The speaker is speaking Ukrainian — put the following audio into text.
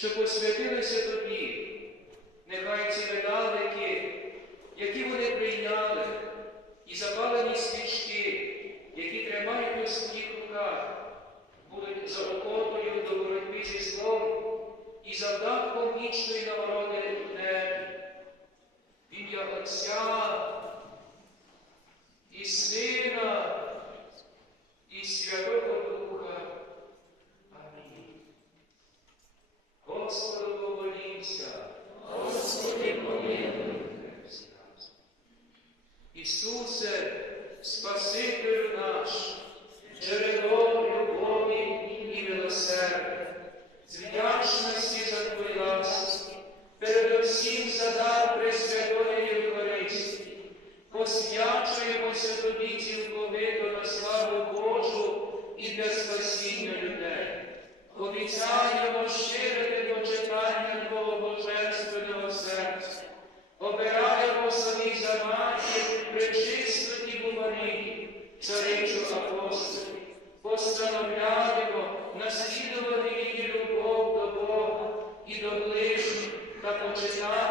що посвятилися тобі. Нехай ці медалики, які вони прийняли, і запалені свічки, які тримають у своїх руках, будуть заохотою до боротьби зі злом і завдатком вічної нагороди в небі. В ім'я Отця і Сина, і Святого Ісусе, Спасителю наш, джерело любові і милосердя, з вдячності за Твою ласку, передусім за дар Пресвятої Євхаристії, посвячуємося Тобі цілковито на славу Божу і для спасіння людей. Обіцяємо щирити самоврядиво наслідувати її любов до Бога і до ближніх та почитати.